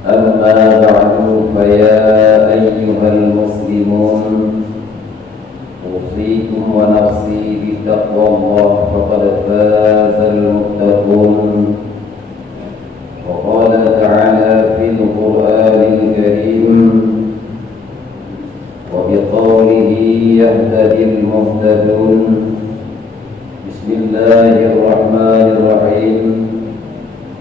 أما بعد فيا أيها المسلمون أوصيكم ونفسي بتقوى الله فقد فاز المتقون. وقال تعالى في القرآن الكريم وبقوله يهتدي المهتدون. بسم الله الرحمن الرحيم.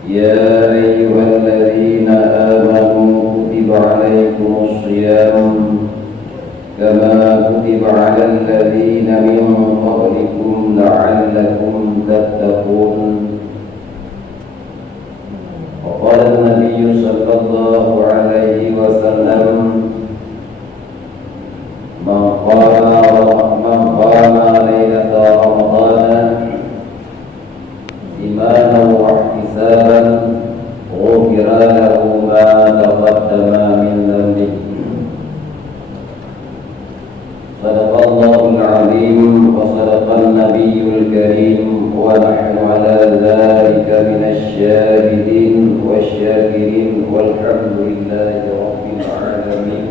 يا أيها الذين آمنوا كتب عليكم الصيام كما كتب على الذين من قبلكم لعلكم تتقون. وقال النبي صلى الله عليه وسلم من قام ليلة رمضان إيمانا واحتسابا غفر له ما تقدم من ذنبه. صدق الله العظيم وصدق النبي الكريم ونحن على ذلك من الشاهدين والشاكرين والحمد لله رب العالمين.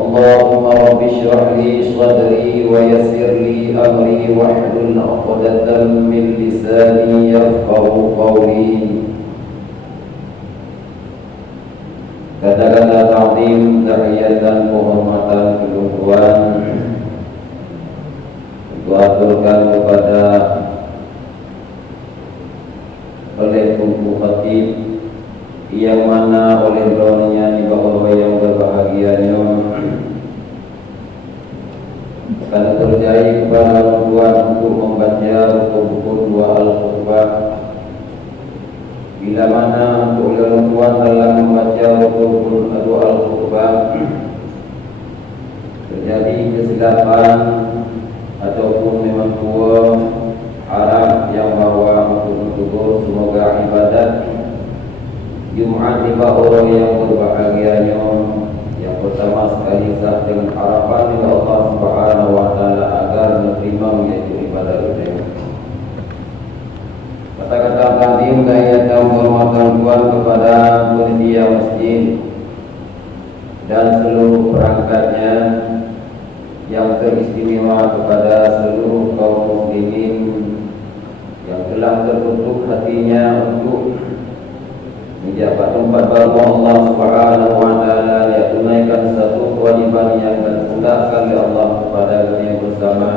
اللهم رب اشرح لي صدري ويسر لي أمري واحلل عقدة من لساني يفقه قولي. Kata-kata ta'zim, tahiyatan, penghormatan, keluhuan itu aturkan kepada oleh Tubuh Khatib yang mana oleh beliaunya di bawah yang berbahagianya karena terjadi kepada tuan untuk membaca buku-buku dua Al-Khutbah. Bila mana untuk tuan dalam membaca buku-buku dua Al-Khutbah terjadi kesilapan ataupun memang tua harap yang bawa untuk mengukur semoga ibadat Jumat tiba orang yang berbahagianya yang pertama sekali sah dengan harapan dari Allah Subhanahu wa taala agar menerima yaitu ibadah itu. Kata-kata ta'zim dan penghormatan Tuhan kepada panitia masjid dan seluruh perangkatnya yang teristimewa kepada seluruh kaum muslimin yang telah tertutup hatinya untuk menjabat tempat baru Allah Subhanahu wa taala yang tunaikan satu kewajiban yang diperintahkan oleh Allah kepada dunia bersama,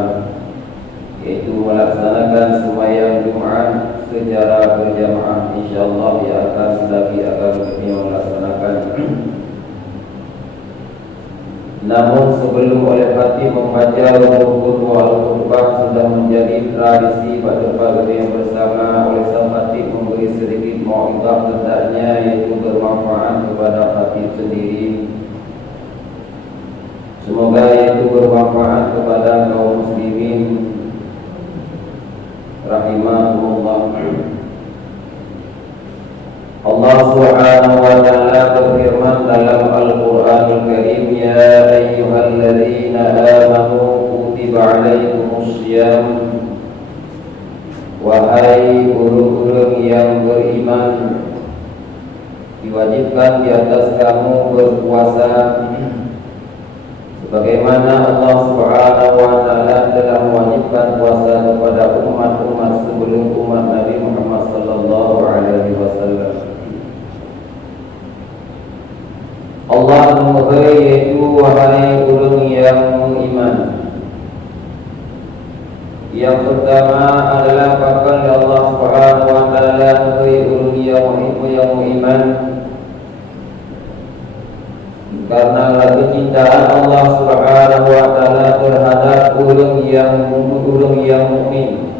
yaitu melaksanakan sembahyang Jumat secara berjamaah. Insyaallah dia akan selagi akan melaksanakan. Namun sebelum oleh hati membaca rukun Al-Khutbah sudah menjadi tradisi pada pagi yang bersama oleh sang hati memberi sedikit mau'izah hendaknya yaitu bermanfaat kepada hati sendiri. Semoga itu bermanfaat kepada kaum muslimin rahimahumullah. Allah Subhanahu wa taala berfirman dalam Al-Qur'anul Karim, ya ayyuhalladzina amanu kutiba alaikumus syiyam. Wahai ulul yang beriman, diwajibkan di atas kamu berpuasa sebagaimana Allah Subhanahu wa taala telah mewajibkan puasa kepada umat-umat sebelum umat Nabi Muhammad sallallahu alaihi wasallam. Allah memuji yaitu wahai ulul yang beriman. Yang pertama adalah bakal Allah Subhanahu wa taala beri ulul yang beriman karena kecintaan Allah Subhanahu wa taala terhadap ulul yang mukmin.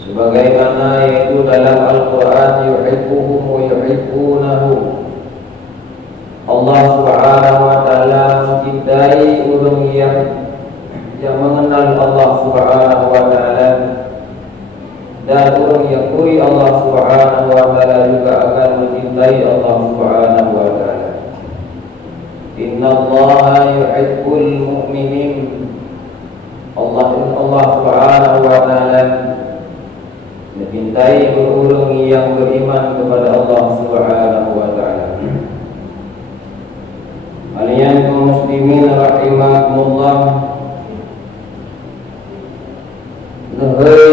Sebagaimana yaitu dalam Al-Qur'an yuhibbuhum wa yuhibbunahu. Allah Subhanahu wa taala mencintai ulul yang mengenal Allah Subhanahu wa taala dan orang yang kuri Allah Subhanahu wa taala juga akan mencintai Allah Subhanahu wa taala. Innallaha yuhibbul mu'minin. Allah Subhanahu wa taala mencintai orang yang beriman kepada Allah Subhanahu wa taala. Kalian kaum muslimin rahimakumullah,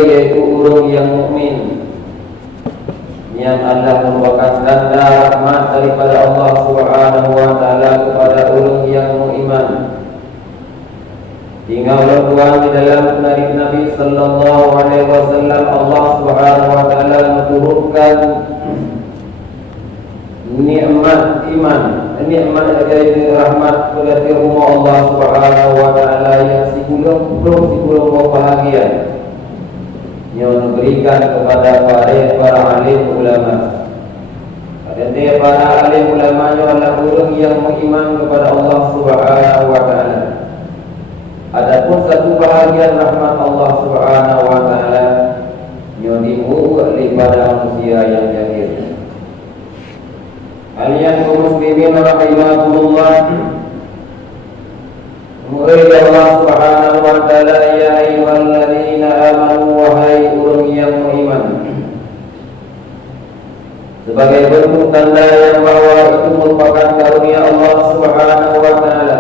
yaitu orang yang mukmin yang Allah merupakan tanda rahmat daripada Allah Subhanahu wa taala kepada orang yang beriman. Hingga bertuan di dalam Nabi sallallahu alaihi wasallam, Allah Subhanahu wa taala menurunkan nikmat iman, nikmat dari rahmat kepada umat Allah Subhanahu wa taala yang sebelum bahagia yang diberikan kepada para alim ulama. Ada para alim ulama yang adalah orang yang beriman kepada Allah Subhanahu wa taala. Adapun satu bahagian rahmat Allah Subhanahu wa taala yang dimurah kepada manusia yang jahil. Kalian kaum muslimin rahimakumullah, murid Allah Subhanahu wa taala, ya ayyuhalladzina amanu, wahai orang yang beriman. Sebagai bentuk tanda yang bahwa itu merupakan karunia Allah Subhanahu wa taala,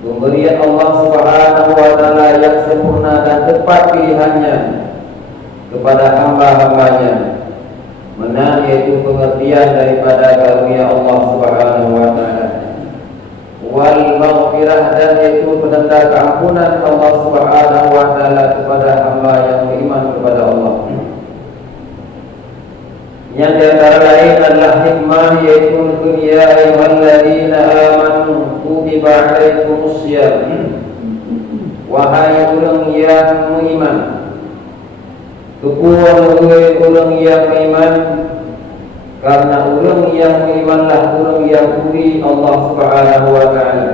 pemberian Allah Subhanahu wa taala yang sempurna dan tepat pilihannya kepada hamba-hambanya. Mana yaitu pengertian daripada karunia Allah Subhanahu wa taala. Wal maghfirah, dan yaitu penanda keampunan Allah Subhanahu wa taala kepada hamba yang beriman kepada Allah. Yang di antara lain adalah hikmah, yaitu ya ayyuhalladzina amanu kutiba alaikumus syiyam, wahai orang yang beriman, kepada orang yang beriman, karena orang yang berimanlah orang yang diberi Allah Subhanahu wa taala.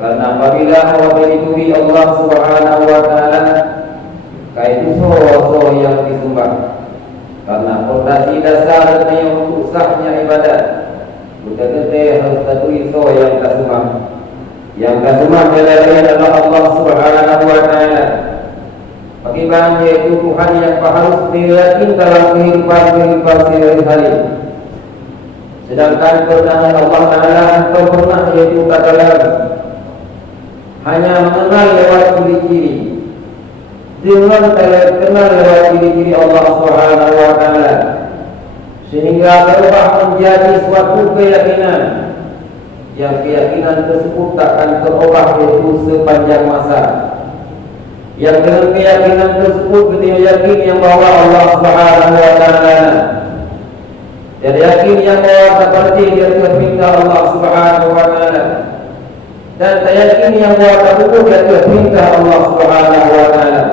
Karena apabila orang diberi Allah Subhanahu wa taala, kaitu so yang disembah. Karena fondasi dasarnya untuk sahnya ibadat, kita harus tatui so yang kasumah. Yang kasumah adalah Allah Subhanahu wa taala. Bagaimana yaitu Tuhan yang harus diyakin dalam kehidupan sehari-hari. Sedangkan kebenaran Allah Taala atau pernah yaitu katakan hanya mengenal lewat ciri-ciri. Dengan kenal lewat ciri-ciri Allah Subhanahu wa taala, sehingga berubah menjadi suatu keyakinan, yang keyakinan tersebut takkan terubah yaitu sepanjang masa. Yang dengan keyakinan tersebut kita yakin yang bahwa Allah Subhanahu wa taala, dan yakin yang bahwa seperti dia perintah Allah Subhanahu wa taala, dan yakin yang bahwa tersebut dia perintah Allah Subhanahu wa taala.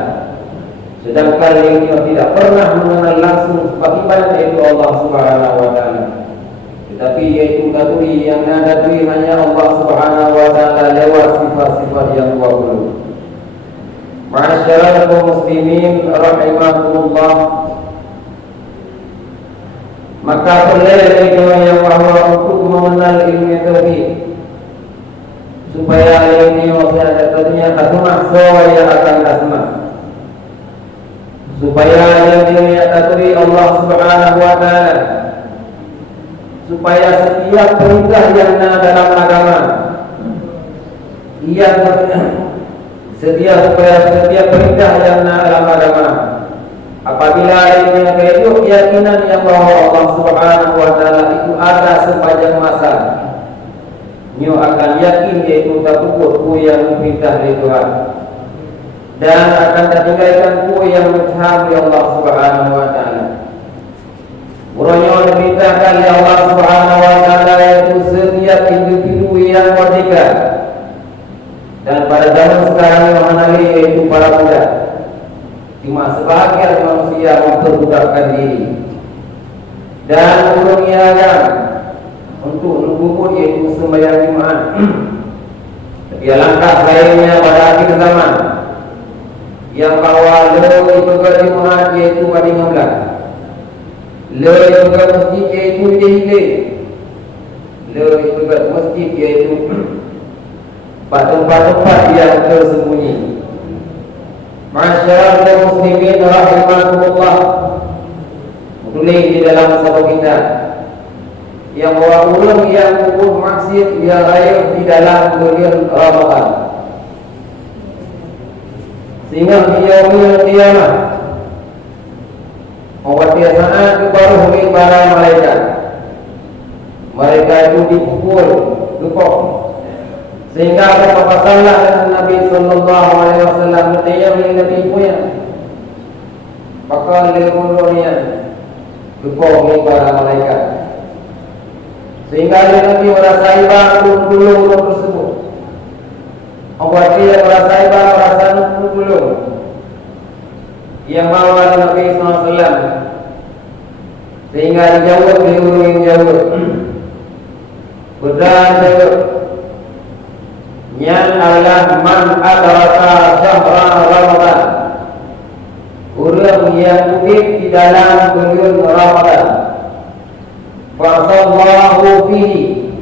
Sedangkan yang tidak pernah mengenal langsung bagaimana itu Allah Subhanahu wa taala, tetapi yaitu katui yang nadui hanya Allah Subhanahu wa taala lewat sifat-sifat yang 20. Ma'asyiral muslimin rahimakumullah, maka perlu yang bahwa untuk mengenal ilmu tauhid, supaya ilmu yang ternyata kasmah yang akan kasmah, supaya ilmu yang taturi Allah Subhanahu wa taala, supaya setiap perintah yang ada dalam agama setiap perintah yang ada dalam agama, apabila ilmu yang itu keyakinan yang bahwa Allah Subhanahu wa taala itu ada sepanjang masa, nyo akan yakin yaitu tak puput ku yang perintah dari Tuhan, dan akan tertinggalkan ku yang mencari Allah Subhanahu wa taala. Urangnya diperintahkan oleh Allah Subhanahu wa taala yaitu setiap individu yang merdeka. Dan pada zaman sekarang yang mengenali yaitu para budak, cuma sebahagian manusia memperbudakkan diri dan mengiakan untuk mengumpul yaitu sembahyang Jumat. Tapi langkah lainnya pada akhir zaman yang bahwa lebih bekerja Jumat yaitu pada 15, lebih bekerja masjid yaitu dihile, lebih bekerja masjid yaitu tempat-tempat yang tersembunyi. Masyarakat muslimin rahimakumullah, tulis di dalam satu kitab yang orang yang kubur maksiat dia raya di dalam bulan Ramadan, sehingga di yaumil qiyamah saat kebaruhi para malaikat. Mereka itu dipukul, dukuk, sehingga apa salah dengan Nabi sallallahu alaihi wasallam yang Nabi punya bakal lemulurnya dukuk para malaikat, sehingga Nabi merasai dulu tersebut. Awak dia merasai perasaan dulu yang bawa Nabi SAW, sehingga dijawab di ulu yang jawab berdaya nyan Allah man adraka syahra Ramadan, orang yang hidup di dalam bulan Ramadan, fasallahu fihi,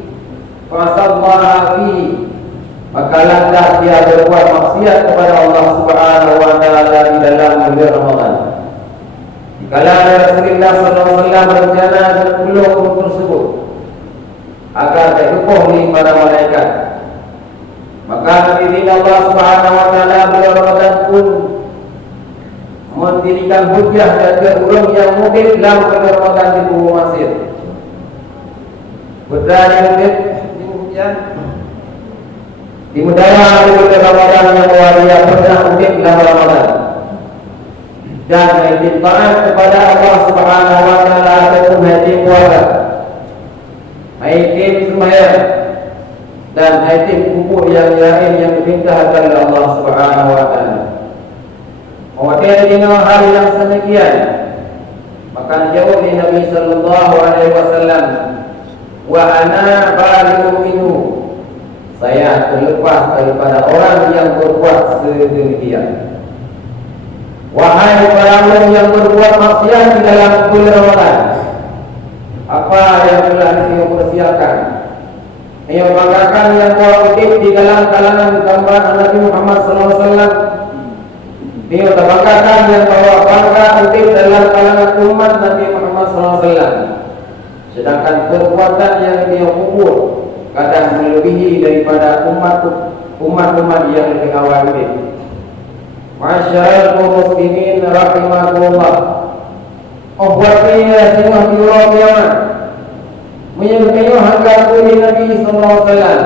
maka lantas dia berbuat maksiat kepada Allah Subhanahu wa taala di dalam bulan Ramadan. Dikala Rasulullah sallallahu alaihi wasallam berencana sebelum tersebut agar dihukumi para malaikat, maka Nabi Allah Subhanahu wa taala bulan Ramadan pun mendirikan hujjah dan orang yang mungkin dalam bulan Ramadan di bumi Mesir. Berdalil di hujjah di mudahnya bulan Ramadan yang waria pernah mungkin dalam Ramadan dan taat kepada Allah Subhanahu wa taala dan hatim puasa, hatim sembahyang dan hatim kubur yang lain yang diperintahkan oleh Allah Subhanahu wa taala. Mewakili dengan hal yang sedemikian, maka jawab Nabi sallallahu alaihi wasallam, wa ana balighun minhu, saya terlepas daripada orang yang berbuat sedemikian. Wahai para orang yang berbuat maksiat di dalam bulan Ramadan, apa yang telah dia persiapkan? Ia mengatakan yang wajib di dalam kalangan gambar Nabi Muhammad SAW. Dia mengatakan yang bahwa bangga wajib dalam kalangan umat Nabi Muhammad SAW. Sedangkan perbuatan yang dia kubur kadang melebihi daripada umat-umat yang lebih awal ini. Masyarakat muslimin rahimakumullah, buatnya semua diulang kiamat menyebutnya harga kuli Nabi sallallahu alaihi wasallam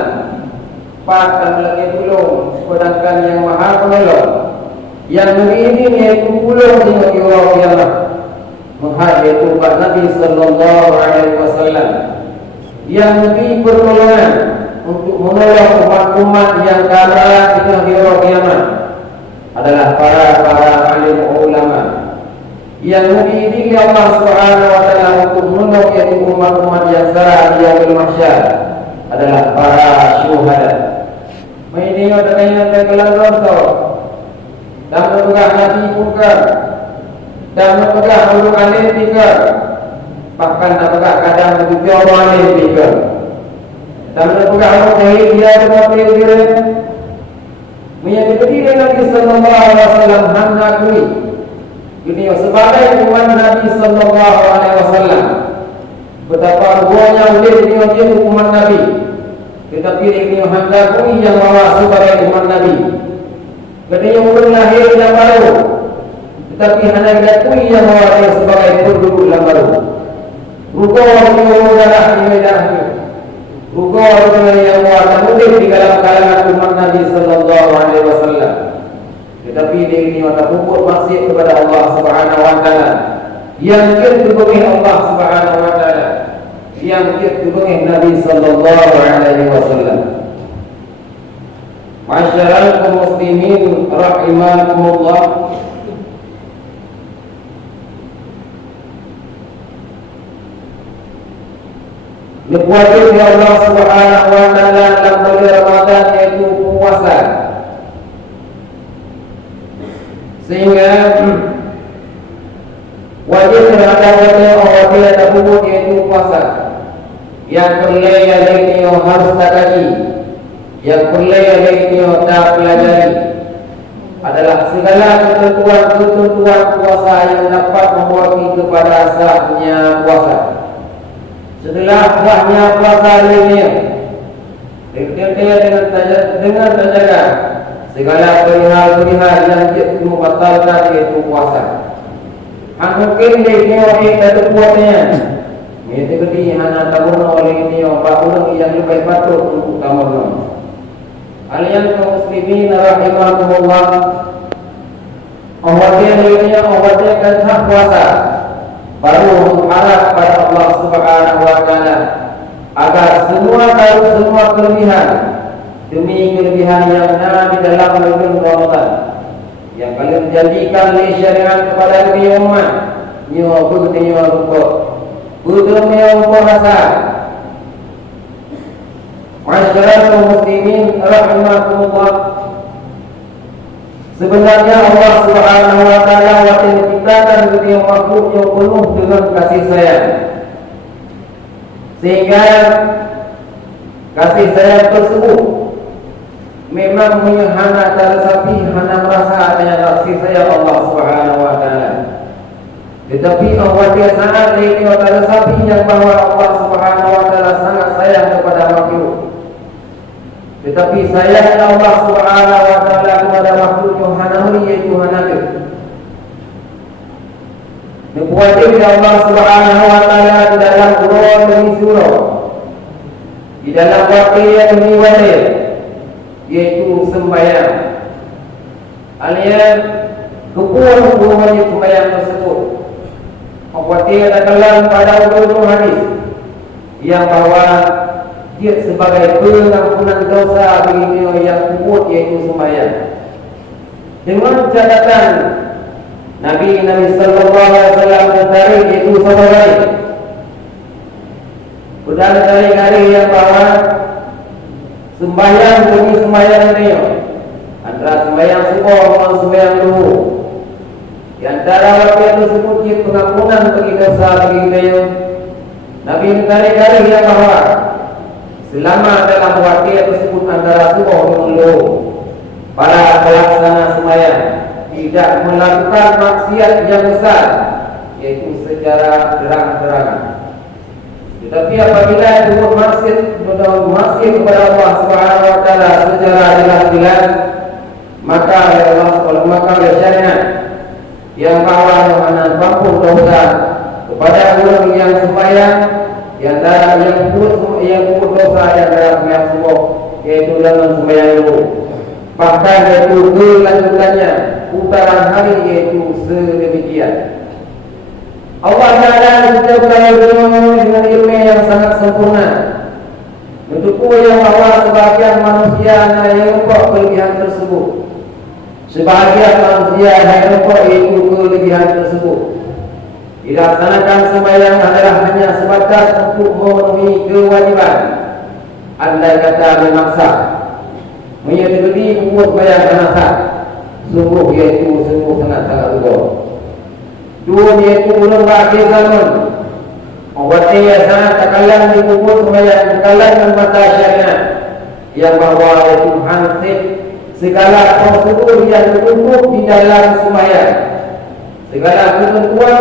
patah lagi dulu, sedangkan yang maha penolong yang ini yaitu pulau dengan diulang kiamat menghadiri umat Nabi sallallahu alaihi wasallam yang lebih pertolongan untuk menolong umat-umat yang kalah dengan diulang kiamat adalah para alim ulama yang diizinkan Allah Subhanahu wa taala untuk menolong yaitu umat-umat yang salah di yaumil mahsyar adalah para syuhada. Ini yang terkelan dosa dan memegah nabi munkar dan memegah ulul alim tikar, bahkan memegah kadang begitu orang alim tikar dan memegah orang dia dengan diri menyebutkan Nabi sallallahu alaihi wasallam mengakui ini sebagai umat Nabi sallallahu alaihi wasallam betapa luarnya oleh dia umat Nabi, tetapi ini mengakui yang bahwa sebagai umat Nabi ketika orang lahir yang baru, tetapi hanya diakui yang bahwa dia sebagai penduduk yang baru. Rukun yang darah ini rukun yang mudah di dalam kalangan umat Nabi sallallahu alaihi wasallam, tetapi dia ini berbuat maksiat kepada Allah Subhanahu wa taala, yang kedua Allah Subhanahu wa taala, yang kedua Nabi sallallahu alaihi wasallam. Masyarakat muslimin rahimakumullah, wajib Allah Subhanahu wa taala dalam bulan Ramadan yaitu puasa, sehingga wajib terhadap orang yang tersebut yaitu puasa. Yang perlaya lagi harus tak kaji, yang perlaya lagi tak pelajari, adalah segala ketentuan-ketentuan puasa yang dapat membawa kepada sahnya puasa. Setelah sahnya puasa lainnya, dengan terjaga segala perihal-perihal yang membatalkan yaitu puasa. Mungkin dia ada kuatnya. Itu kedi hana tamono oleh ini orang yang lebih patut untuk tamono. Kalian kaum muslimin rahimakumullah, awatnya kan hak puasa baru mengharap pada Allah Subhanahu wa taala agar semua kelebihan demi kelebihan yang ada di dalam bulan Ramadan yang kalian jadikan li syariat kepada kami umat nyo begitu ruko butuh nyo puasa. Masyarakat muslimin rahimakumullah, sebenarnya Allah Subhanahu wa taala menciptakan dunia makhluk yang penuh dengan kasih sayang, sehingga kasih sayang tersebut memang hanya tetapi hanya merasa adanya kasih sayang Allah Subhanahu wa taala. Tetapi Allah dia sangat ini tetapi yang bahwa Allah Subhanahu wa taala sangat sayang kepada makhluk. Tetapi sayangnya Allah Subhanahu wa taala kepada makhluk Yohanawi yaitu Hanabi. Dibuatkan Allah Subhanahu wa taala di dalam Quran demi surah, di dalam waktu yang demi waktu, yaitu sembahyang. Alian hukum-hukum sembahyang tersebut. Mengkuatir dalam pada ulum hadis yang bahwa dia sebagai pengampunan dosa bagi yang kubur yaitu sembahyang. Dengan catatan Nabi sallallahu alaihi wasallam mencari yaitu sahabat. Budal dari yang bahwa sembahyang demi sembahyang ini antara sembahyang subuh dan sembahyang duhur. Di antara waktu tersebut dia pengampunan bagi dosa bagi kita. Nabi mencari yang bahwa selama dalam waktu tersebut antara subuh dan duhur, para pelaksana sembahyang tidak melakukan maksiat yang besar, yaitu secara terang-terangan. Tetapi apabila berbuat maksiat kepada Allah Subhanahu wa taala secara jelas-jelas, maka oleh syariat yang bahwa yang mampu dosa kepada orang yang sembahyang, di antara yang pun dosa yang dalam yang subuh, yaitu dalam sembahyang dulu. Bahkan yaitu kelanjutannya putaran hari yaitu sedemikian. Allah Taala menciptakan dengan ilmu yang sangat sempurna. Untuk yang bahwa sebagian manusia yang lupa kelebihan tersebut, sebagian manusia yang lupa itu kelebihan tersebut. Dilaksanakan sembahyang adalah hanya sebatas untuk memenuhi kewajiban. Andai kata memaksa, menyetujui umur sembahyang sangat, sungguh yaitu sangat luar. Dua yaitu ulun bagi zaman. Awatnya sangat takalan di umur sembahyang, takalan dan mata syariat yang bahwa yaitu hansip segala prosedur yang tertutup di dalam sembahyang, segala ketentuan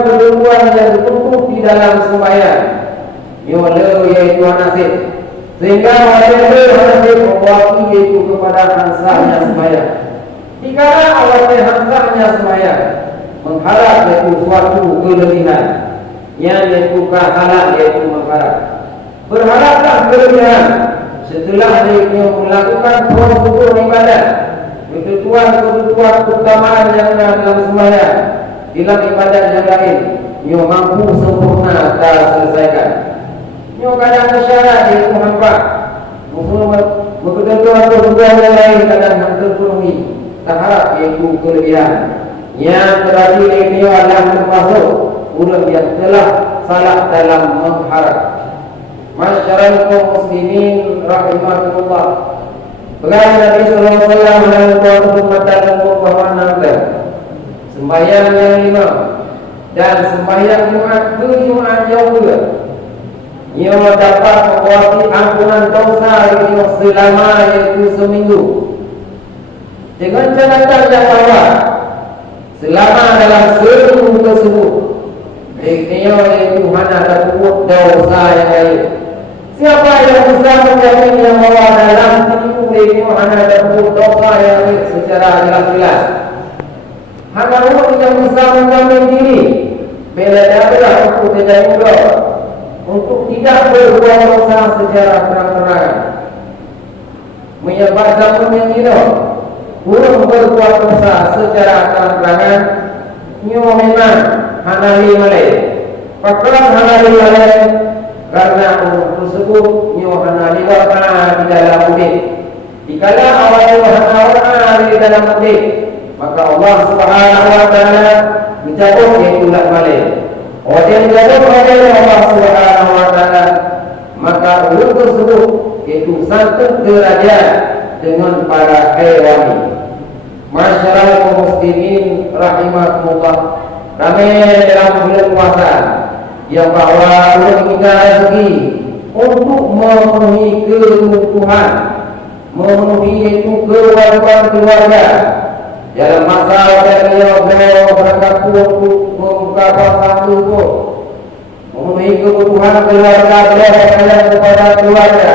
yang tertutup di dalam sembahyang. Nyola yaitu hansip, sehingga wajib hansip mewakili yaitu kepada hansanya sembahyang. Dikala awalnya hansanya sembahyang mengharap yaitu suatu kelebihan, yang yaitu kehalang yaitu mengharap. Berharaplah kelebihan setelah dia melakukan prosedur ibadat, ketentuan keutamaan yang ada dalam sembahyang, dalam ibadat yang lain, yang mampu sempurna terselesaikan. Yang kadang syarat yaitu hampa, ketentuan yang lain kadang terpenuhi, terharap yaitu kelebihan. Yang terakhir ini adalah termasuk orang yang telah salah dalam mengharap. Masyarakat muslimin rahimahullah, berkata Nabi sallallahu alaihi wasallam dalam perkataan bahwa nanti sembahyang yang 5 dan sembahyang Jumat ke Jumat yang kedua ia dapat membawa ampunan dosa selama yaitu seminggu. dengan catatan yang bahwa selama dalam seminggu tersebut dia itu hanya terbuat dosa yang lain. Siapa yang bisa menjamin yang bahwa dalam seminggu itu hanya terbuat dosa yang lain secara jelas-jelas? Hanya Allah yang bisa menjamin diri bila dapat untuk terjadi dosa, untuk tidak berbuat dosa secara terang-terangan. Menyebab zaman yang ini kurang berbuat dosa secara terang-terangan, nyo memang hanali malai. Pakram hanali malai karena orang tersebut nyo hanali warna di dalam mudik. Dikala awal warna di dalam mudik, maka Allah Subhanahu Wa Taala mencabut yaitu lak malai. Orang mencabut oleh Allah Subhanahu Wa Taala, maka orang tersebut yaitu satu derajat dengan para hewan. Masyarakat muslimin rahimakumullah, kami dalam bulan puasa yang bahwa Allah kita rezeki untuk memenuhi kebutuhan, memenuhi itu kewajiban keluarga dalam masa beliau berangkat untuk membuka puasa itu, memenuhi kebutuhan keluarga beliau kepada keluarga.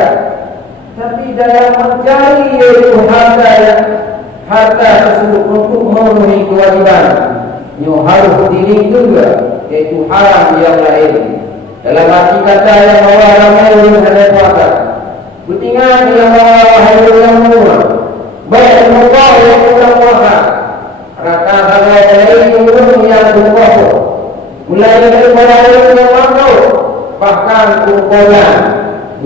Tapi dalam mencari yaitu harta tersebut untuk memenuhi kewajiban, nyo harus diri juga yaitu haram yang lain. Dalam arti kata yang bawa ramai hanya puasa. Kutingan yang bawa hari yang murah. Baik muka yang kurang puasa. Rata harga lain umum yang berpuasa. Mulai daripada yang mampu, bahkan kumpulan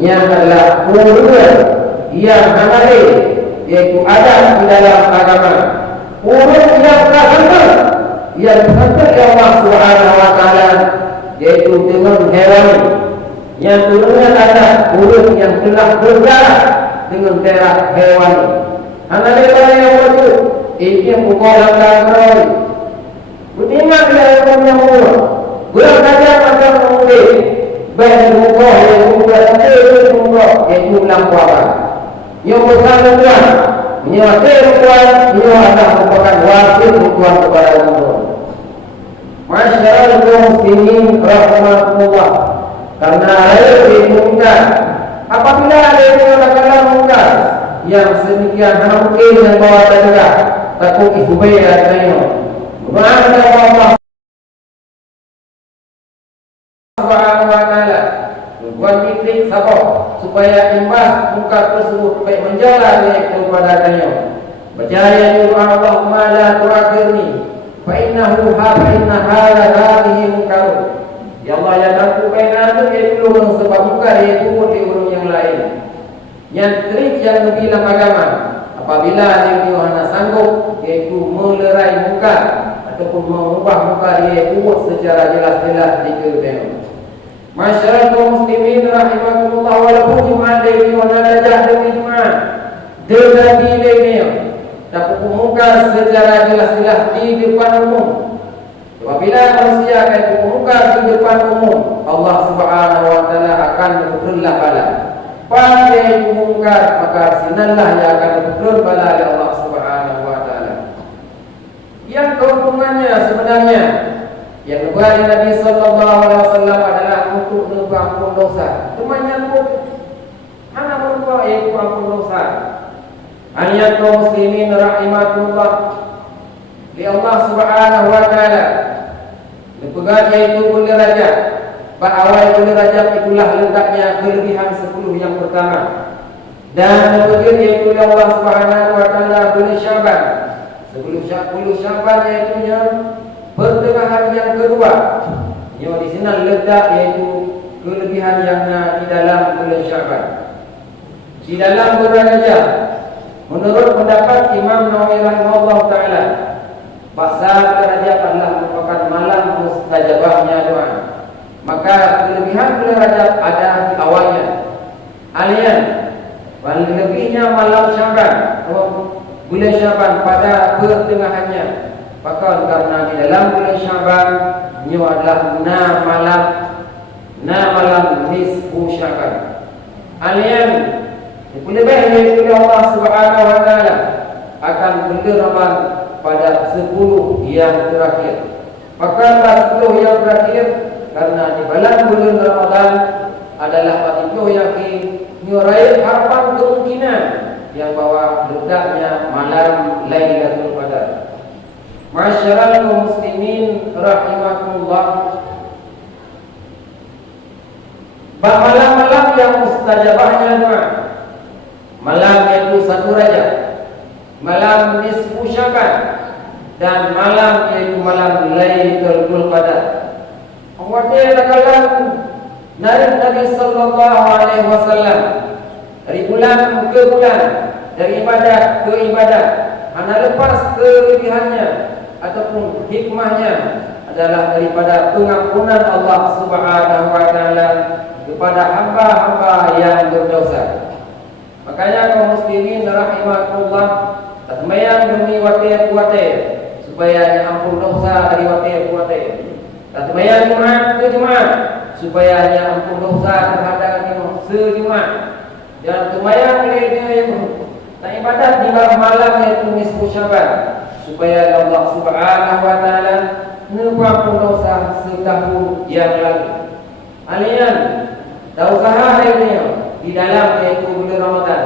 yang adalah kuruan yang hanali, yaitu ada di dalam agama. Urut yang terhadap yang terhadap Allah Subhanahu Wa Taala, yaitu dengan hewan yang turunnya ada urut yang telah berdarah dengan darah hewan. Hanali yang wajib ini yang bukan langkah. Kutingan yang murah, bukan saja macam mungkin. Baik muka yang muka saja muka yaitu lampuan. Yang bersama Tuhan menyewakil Tuhan, ia adalah merupakan wasil Tuhan kepada Allah. Masyarakat muslimin rahmatullah, karena air dimungkar. Apabila ada yang mengatakan mungkar yang sedemikian mungkin yang bawa terdekat, takut isubaya dengannya. Berdoa Allah Subhanahu Wa Taala buat diklik sabar supaya imbas muka tersebut baik menjalan kepadanya. Percaya dulu Allahumma la tu'akhirni fa innahu hadhihi munkar. Ya Allah, yang aku pengen itu belum sebab muka yaitu di urung yang lain. Yang trik yang lebih dalam agama, apabila dia hanya sanggup yaitu melerai muka ataupun mengubah muka dia buat secara jelas-jelas dikeluarkan. Masyarakat muslimin rahimahumullah, walaupun Jumat ini wanadajah demi Jumat dengan dirinya dapat muka secara jelas-jelas di depan umum. Apabila manusia akan muka di depan umum, Allah Subhanahu Wa Taala akan memberilah bala. Pandai muka maka sinallah yang akan memberi bala oleh Allah Subhanahu Wa Taala. Yang keuntungannya sebenarnya yang kepada Nabi Sallallahu Alaihi Wasallam adalah untuk mengampun dosa. Temannya pun hanya berupa yaitu ampun dosa. Ayat kaum muslimin rahimahullah, di Allah Subhanahu Wa Taala dipegang yaitu bulan Rajab. Awal bulan Rajab itulah letaknya kelebihan 10 yang pertama. Dan kemudian yaitu Allah Subhanahu Wa Taala bulan Syaban. Sebelum 10 Syaban yaitunya pertengahan yang kedua. Yang di sini letak yaitu kelebihan yang di dalam bulan Syaban. Di dalam bulan Rajab, menurut pendapat Imam Nawawi rahimahullah taala, bahasa bulan Rajab adalah merupakan malam mustajabahnya doa. Maka kelebihan bulan Rajab ada di awalnya. Alian paling lebihnya malam Syaban, bulan Syaban pada pertengahannya. Maka karena di dalam bulan Syaban ini adalah 6 malam nisfu Syaban. Alian lebih dari Allah Subhanahu Wa Taala akan berdermawan pada 10 yang terakhir. Maka 10 yang terakhir karena di bulan Ramadan adalah 10 yang menyurai harapan kemungkinan yang bahwa ledaknya malam Lailatul Qadar. Masyarul muslimin rahimakumullah, malam-malam yang mustajabahnya doa, malam yaitu 1 Rajab, malam nisfu Syaban, dan malam yaitu malam Lailatul Qadar. Kemudian kalam Nabi sallallahu alaihi wasallam dari bulan ke bulan, dari ibadat ke ibadat, hanya lepas kelebihannya ataupun hikmahnya adalah daripada pengampunan Allah Subhanahu wa taala kepada hamba-hamba yang berdosa. Makanya kaum muslimin rahimakumullah, sembahyang demi watir-watir supaya ampun dosa dari watir-watir. Sembahyang Jumat ke Jumat supaya ampun dosa terhadap sejumat. Dan sembahyang lainnya yang ibadat di malam yaitu nisfu Syaban supaya Allah Subhanahu wa taala mengampun dosa setahun yang lalu. Kalian dah usaha lainnya di dalam yaitu bulan Ramadan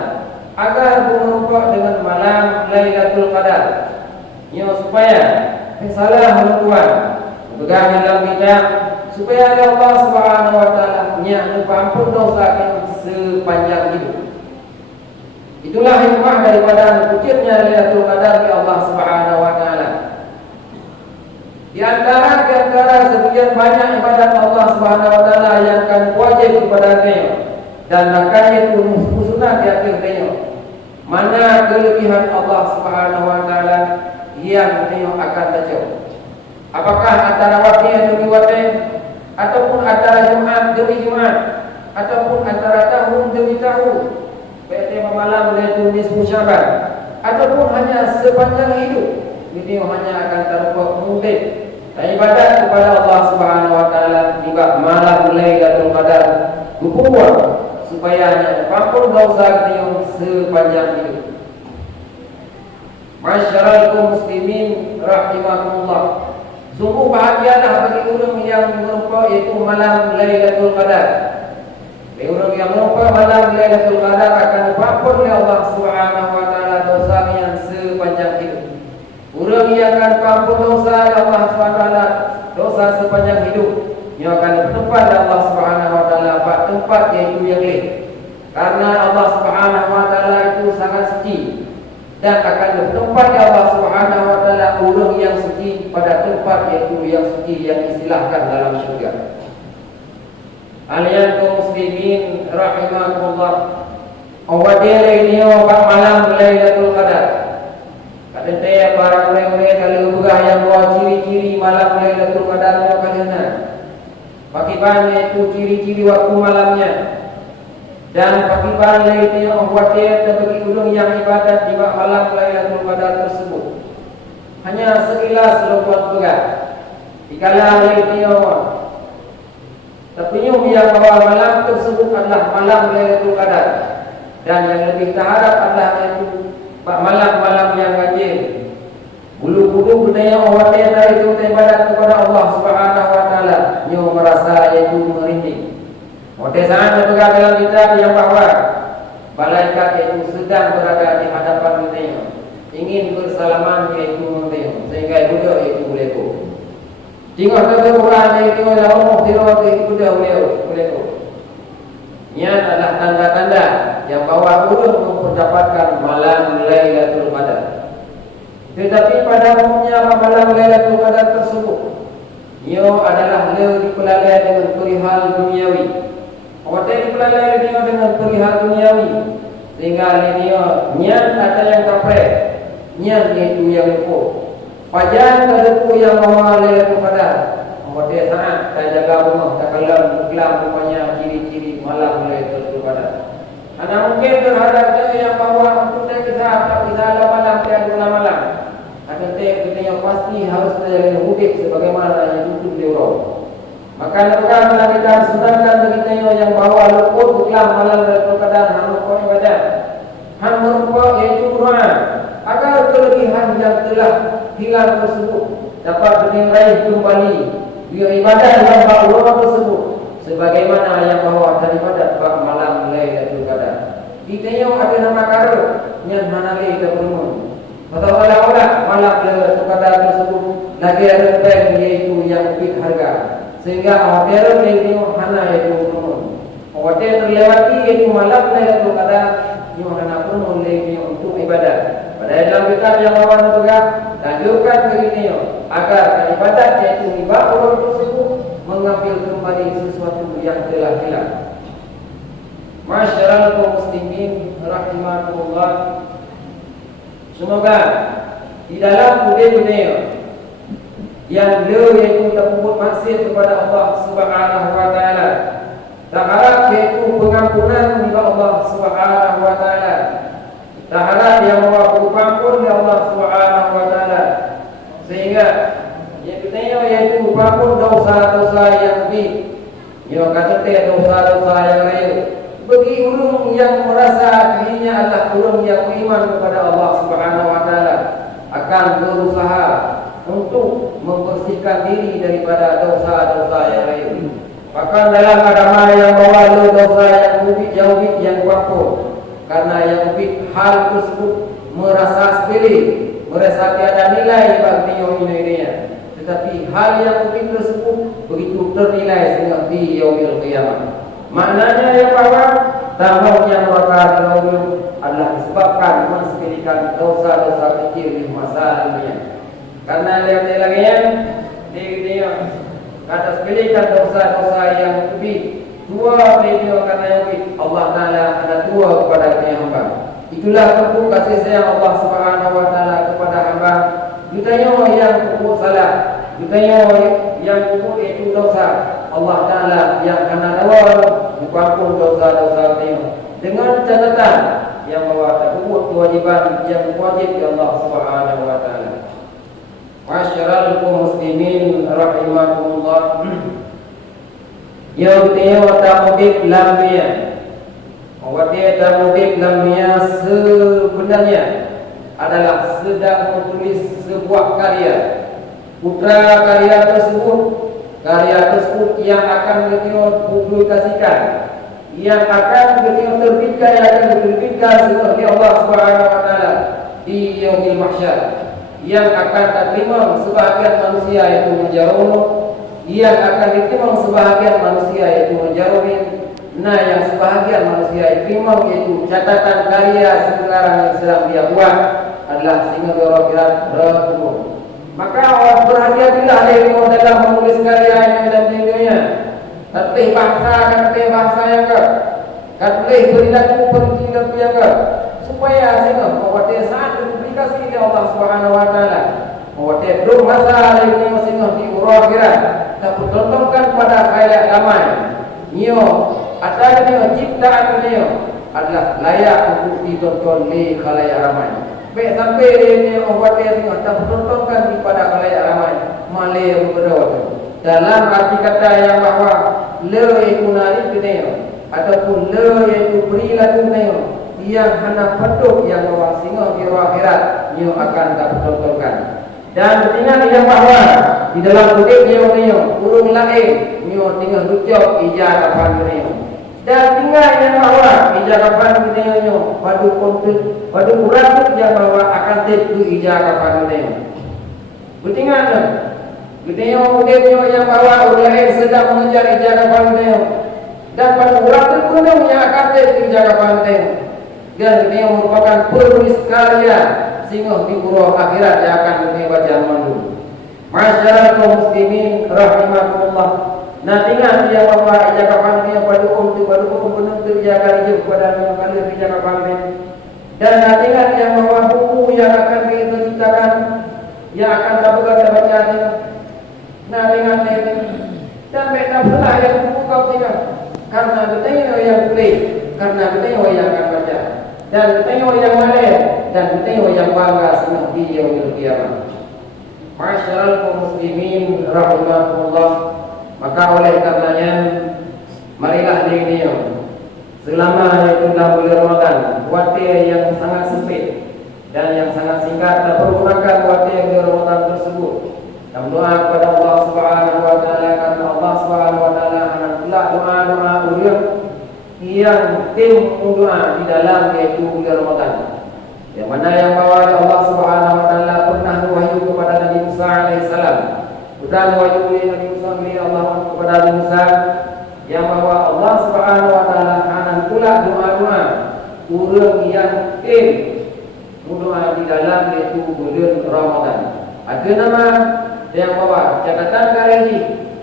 agar berumpa dengan malam Lailatul Qadar. Ya, supaya salah menuan pegang dalam kitab supaya Allah Subhanahu wa taala mengampun dosa sepanjang hidup. Itulah hikmah daripada wujudnya Lailatul Qadar di Allah Subhanahu wa taala. Di antara sebagian banyak ibadat Allah Subhanahu wa taala yang akan wajib kepadanya dan makanya itu sunat di akhirnya. Mana kelebihan Allah Subhanahu wa taala yang dia akan baca? Apakah antara waktu demi waktu, ataupun antara Jumat demi Jumat, ataupun antara tahun demi tahun? Pada malam Lailatul nisfu Syaban, ataupun hanya sepanjang hidup, beliau hanya akan terpukul dan ibadat kepada Allah Subhanahu wa taala di malam Lailatul Qadar kubuat supaya ampun dosa beliau sepanjang hidup. Masyarul muslimin rahimakumullah, sungguh bahagialah bagi orang yang merupakan yaitu malam Lailatul Qadar. Orang yang merupakan malam Lailatul Qadar akan diampun oleh Allah Subhanahu wa taala dosa yang sepanjang hidup. Orang yang akan diampun dosa oleh Allah Subhanahu wa taala dosa sepanjang hidup, yang akan bertempat oleh Allah Subhanahu wa taala pada tempat yaitu yang lain. Karena Allah Subhanahu wa taala itu sangat suci dan akan bertempat oleh Allah Subhanahu wa taala orang yang suci pada tempat yaitu yang suci yang disilahkan dalam syurga. Alian kaum muslimin rahimakumullah, awadilah ini obat malam Lailatul Qadar. Katanya para orang-orang kalau berah yang bawa ciri-ciri malam Lailatul Qadar katanya. Bagaimana itu ciri-ciri waktu malamnya? Dan bagaimana itu awadir bagi orang yang ibadat di malam Lailatul Qadar tersebut? Hanya sekilas lepas berah. Dikala itu tapi yang bahwa malam tersebut adalah malam Lailatul Qadar, dan yang lebih terhadap adalah itu malam-malam yang ganjil. Bulu-bulu budaya orang dari itu ibadat kepada Allah Subhanahu wa taala, nyo merasa yaitu merinding. Pada saat berpegang dalam kitab yang bahwa malaikat itu sedang berada di hadapan kita, ingin bersalaman yaitu merinding, sehingga itu yaitu boleh go. Jika ada orang yang adalah orang firman itu sudah boleh. Ini adalah tanda-tanda yang bahwa orang mendapatkan malam Lailatul Qadar. Tetapi pada umumnya malam Lailatul Qadar tersebut, ia adalah lebih dipelalai dengan perihal duniawi. Orang dipelalai dengan perihal duniawi, sehingga dia niat ada yang kapret, niat itu yang lupa. Pajan terdepu yang bawa Lailatul Qadar. Pada saat saya jaga rumah, tak kelam rupanya ciri-ciri malam Lailatul Qadar. Karena mungkin terhadap dia yang bawa untuk saya kita ada malam, dia ada malam. Ada kita yang pasti harus terjadi mudik sebagaimana yang itu beliau. Maka apabila kita sedangkan kita yang bawa luput kelam malam Lailatul Qadar, hamba ibadah, hamba yaitu Quran, agar tersebut dapat diraih kembali dia ibadah yang Allah tersebut sebagaimana yang bahawa daripada bab malam Lailatul Qadar. Kita yang ada nama kara yang mana kita bermun. Atau olah malam Lailatul Qadar tersebut lagi ada bank iaitu yang lebih harga sehingga hotel yang hana itu bermun. Hotel terlewati iaitu malam Lailatul Qadar yang hana bermun lagi untuk ibadah. Pada dalam kitab yang bawa juga lanjutkan begini agar ibadat yaitu ibadah orang tersebut mengambil kembali sesuatu yang telah hilang. Masyarakat kaum muslimin rahimakumullah, semoga di dalam budaya yang beliau yaitu tersebut maksiat kepada Allah Subhanahu wa taala, tak harap yaitu pengampunan dari Allah Subhanahu wa taala, tak harap yang mengampun oleh Allah Subhanahu wa taala, sehingga yaitu mengampun dosa-dosa yang yang kata dosa-dosa yang lain bagi ulun yang merasa dirinya adalah ulun yang beriman kepada Allah Subhanahu wa taala akan berusaha untuk membersihkan diri daripada dosa-dosa yang lain. Bahkan dalam agama yang bawa dosa yang lebih yang kuat, karena yang lebih hal tersebut merasa sepele, merasa tiada nilai bagi dirinya. Tetapi hal yang lebih tersebut begitu ternilai sehingga di yaumil qiyamah. Maknanya yang bahawa tambahnya neraka adalah disebabkan mensepelekan dosa-dosa kecil di masa lalunya. Karena lihat lagi dia kata sepelekan dosa-dosa yang lebih dua beliau karena yang lebih Allah Taala ada dua kepada dia hamba. Itulah bentuk kasih sayang Allah Subhanahu wa taala kepada hamba. Ditanya yang pupuk salah, ditanya yang pupuk itu dosa. Allah Ta'ala yang akan awal mengampun dosa-dosa beliau dengan catatan yang bahawa tersebut kewajiban yang wajib di Allah Subhanahu wa taala. Masyarakat kaum muslimin rahimakumullah, yang dia tamudik lamia, dia tamudik lamia sebenarnya adalah sedang menulis sebuah karya. Putra karya tersebut yang akan beliau publikasikan, yang akan beliau terbitkan, yang akan diterbitkan oleh Allah Subhanahu wa taala di yaumil mahsyar, yang akan diterima sebahagian manusia yaitu menjarun, yang akan diterima sebahagian manusia yaitu menjarumin, yang sebahagian manusia diterima yaitu catatan karya sekarang yang sedang dia buat adalah sehingga kira-kira bertumbuh. Maka orang berhati-hatilah dalam menulis karya yang dalam dirinya. Katulih bahasa yang katulih perilaku yang supaya sehingga bahwa dia saat dipublikasi oleh Allah Subhanahu wa taala, bahwa dia belum masa ini sehingga diurah-urah dan ditontonkan pada khalayak ramai. Ada ciptaan beliau adalah layak untuk ditonton di khalayak ramai. Baik sampai dia membuat dia tak ditontonkan kepada khalayak ramai, malah berdoa. Dalam arti kata yang bahawa le itu nari beliau ataupun le itu perilaku beliau yang hanya petuk yang bahawa sehingga di akhirat dia akan tak ditontonkan. Dan ingat yang bahawa di dalam hidupnya beliau urung lain dia tinggal ucap ijazah beliau. Dan tinggal yang bahawa ijazah beliau pada urat yang bahawa akan tentu ijazah beliau. Bertinggal beliau yang bahawa ulai sedang mengejar ijazah beliau, dan pada urat beliau yang akan tentu ijazah beliau. Dan beliau merupakan penulis karya sehingga di buruh akhirat yang akan beliau baca mandu. Masyarakat kaum muslimin rahimakumullah. Tinggal dia bahawa ijazah beliau pada penuntut jaga dia kepada kali ijazah beliau. Dan tinggal yang bahawa buku yang akan kita ciptakan, yang akan dapat baca tinggal dan mereka pula yang buku kau tinggal karena kita yang boleh, karena kita yang akan baca, dan kita yang malai, dan kita yang bangga senang di yaumil qiyamah. Masyarakat kaum muslimin rahimakumullah, maka oleh karenanya marilah dia selama itu dalam bulan Ramadan, waktu yang sangat sempit, dan yang sangat singkat, dan pergunakan waktu yang di Ramadan tersebut dan doa kepada Allah Subhanahu wa taala, karena Allah Subhanahu wa taala akan pula doa-doa urang yang tim doa di dalam yaitu bulan Ramadan. Yang mana yang bawa Allah Subhanahu wa taala pernah wahyu kepada Nabi Musa alaihissalam. Pernah wahyu Nabi Musa kepada Nabi Musa yang bahwa Allah Subhanahu wa taala akan pula doa-doa urang yang tim doa di dalam yaitu bulan Ramadan. Ada nama yang bawa catatan kali ini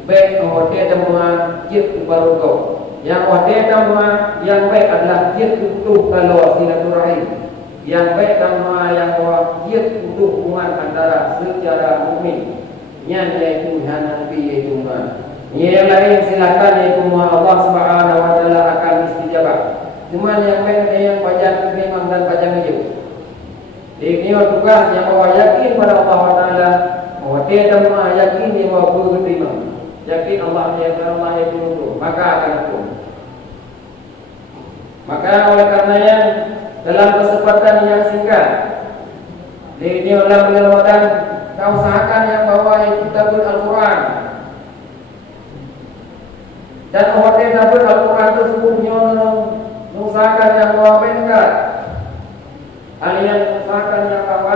baik hotel semua jid baruto. Yang hotel semua yang baik adalah jid untuk kalau silaturahim. Yang baik semua yang bawa jid untuk hubungan antara secara mukmin. Yang yaitu Nabi yaitu yang lain silakan yaitu Allah Subhanahu wa taala akan istijabah. Cuma yang baik yang baca memang dan baca meju. Ini tugas yang bawa yakin pada Allah Taala, bahwa dia semua yakin dia bawa berterima, yakin Allah yang menunggu, maka akan hukum. Maka oleh karenanya dalam kesempatan yang singkat, ini dalam bulan Ramadan, kau usahakan yang bawa kitab Al-Quran dan hotel tabur Al-Quran tersebut mengusahakan yang bawa peningkat. Hal yang usahakan yang apa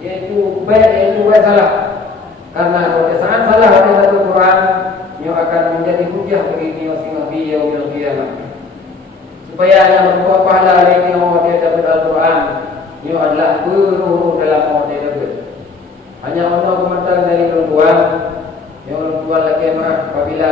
yaitu baik yaitu salah, karena kalau saat salah ada satu Quran yang akan menjadi hujah bagi dia sehingga yaumil qiyamah, supaya yang berbuat pahala hari ini mau dia dapat Al-Quran ini adalah guru dalam mau dia dapat. Hanya Allah komentar dari perempuan yang perempuan lagi apabila